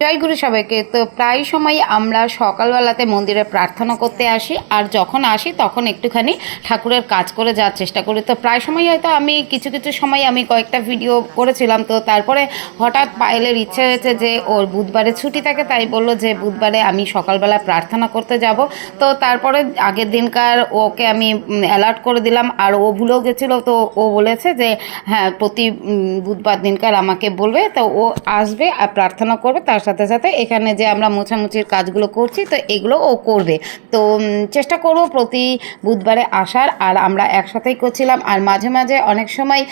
জয় গুরু সবাইকে। তো প্রায় সময় আমরা সকালবেলাতে মন্দিরে প্রার্থনা করতে আসি, আর যখন আসি তখন একটুখানি ঠাকুরের কাজ করে যাওয়ার চেষ্টা করি। তো প্রায় সময় হয়তো আমি কিছু কিছু সময় আমি কয়েকটা ভিডিও করেছিলাম, তো তারপরে হঠাৎ পায়েলের ইচ্ছে হয়েছে যে ওর বুধবারে ছুটি থাকে, তাই বললো যে বুধবারে আমি সকালবেলা প্রার্থনা করতে যাব। তো তারপরে আগের দিনকার ওকে আমি অ্যালার্ট করে দিলাম, আর ও ভুলেও গেছিলো। তো ও বলেছে যে হ্যাঁ, প্রতি বুধবার দিনকার আমাকে বলবে, তো ও আসবে আর প্রার্থনা করবে, তার সাথে সাথে এখানে যে আমরা মোছামুছির কাজগুলো করছি তো এগুলো ও করবে। তো চেষ্টা করব প্রতি বুধবারে আসার, আর আমরা একসাথেই করছিলাম। আর মাঝে মাঝে অনেক সময়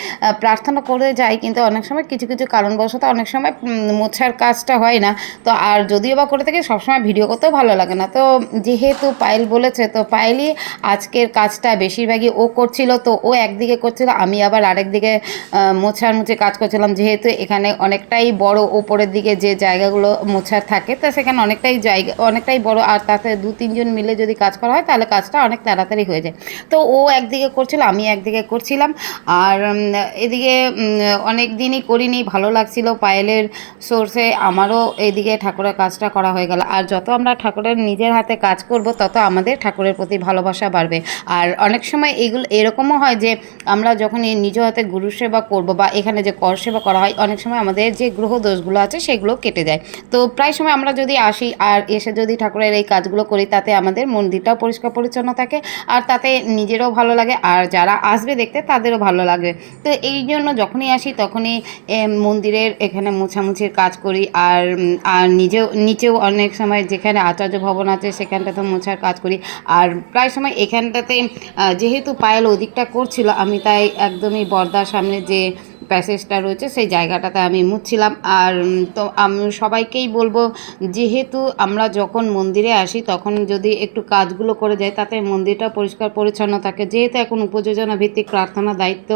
প্রার্থনা করে যাই, কিন্তু অনেক সময় কিছু কিছু কারণবশত অনেক সময় মোছার কাজটা হয় না। তো আর যদিও বা করে থাকি, সবসময় ভিডিও করতেও ভালো লাগে না। তো যেহেতু পায়েল বলেছে, তো পায়েলই আজকের কাজটা বেশিরভাগই ও করছিল। তো ও একদিকে করছিল, আমি আবার আরেকদিকে মোছার কাজ করছিলাম। যেহেতু এখানে অনেকটাই বড়, ওপরের দিকে যে জায়গাগুলো মোছার থাকে, তো সেখানে অনেকটাই বড়, আর তাতে দু তিনজন মিলে যদি কাজ করা হয় তাহলে কাজটা অনেক তাড়াতাড়ি হয়ে যায়। তো ও একদিকে করছিল, আমি একদিকে করছিলাম। আর এদিকে অনেক দিনই করিনি, ভালো লাগছিল পায়েলের সোর্সে। আমারও এদিকে ঠাকুরের কাজটা করা হয়ে গেল। আর যত আমরা ঠাকুরের নিজের হাতে কাজ করব, তত আমাদের ঠাকুরের প্রতি ভালোবাসা বাড়বে। আর অনেক সময় এগুলো এরকমও হয় যে আমরা যখন এই নিজ হাতে গুরু সেবা করব, বা এখানে যে কর সেবা করা হয়, অনেক সময় আমাদের যে গ্রহ দোষগুলো আছে সেগুলো কেটে যায়। তো প্রায় সময় আমরা যদি আসি আর এসে যদি ঠাকুরের এই কাজগুলো করি, তাতে আমাদের মন্দিরটাও পরিষ্কার পরিচ্ছন্ন থাকে, আর তাতে নিজেরও ভালো লাগে, আর যারা আসবে দেখতে তাদেরও ভালো লাগে। তো এই জন্য যখনই আসি তখনই মন্দিরের এখানে মোছামুছির কাজ করি। আর আর নিচেও অনেক সময় যেখানে আচার্য ভবন আছে সেখানটাতে মোছার কাজ করি। আর প্রায় সময় এখানটাতে যেহেতু পায়েল ওদিকটা করছিল, আমি তাই একদমই বর্দার সামনে যে প্যাসেজটা রয়েছে সেই জায়গাটাতে আমি মুছছিলাম। আর তো আমি সবাইকেই বলবো, যেহেতু আমরা যখন মন্দিরে আসি তখন যদি একটু কাজগুলো করে যাই, তাতে মন্দিরটা পরিষ্কার পরিচ্ছন্ন থাকে। যেহেতু এখন উপযোজনা ভিত্তিক প্রার্থনা দায়িত্ব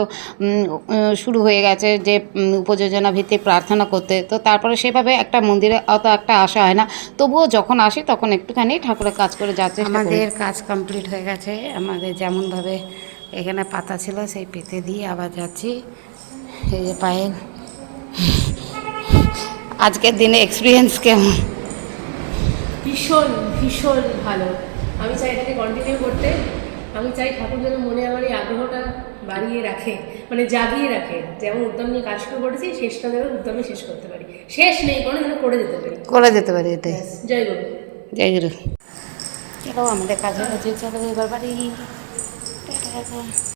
শুরু হয়ে গেছে, যে উপযোজনা ভিত্তিক প্রার্থনা করতে, তো তারপরে সেভাবে একটা মন্দিরে অত একটা আসা হয় না। তবুও যখন আসি তখন একটুখানি ঠাকুরের কাজ করে যাওয়ার চেষ্টা করি। আমাদের কাজ কমপ্লিট হয়ে গেছে। আমাদের যেমনভাবে এখানে পাতা ছিল সেই পেতে দিয়ে আবার যাচ্ছি। এই যে পায়েল, আজকের দিনে এক্সপিরিয়েন্স কেমন? ভীষণ ভীষণ ভালো। আমি চাই এটাকে কন্টিনিউ করতে। আমি চাই ঠাকুর যেন মনে আমার এই আগ্রহটা বাড়িয়ে রাখে, মানে জাগিয়ে রাখে। যেমন উদ্যম নিয়ে কাজ শুরু করেছি, শেষটা যেন উদ্যমে শেষ করতে পারি। শেষ নেই কোনো, যেন করে যেতে পারি। এটাই। জয় গুরু। জয় গুরু। চলো, আমাদের কাজে কাজে চলো এবার বাড়ি।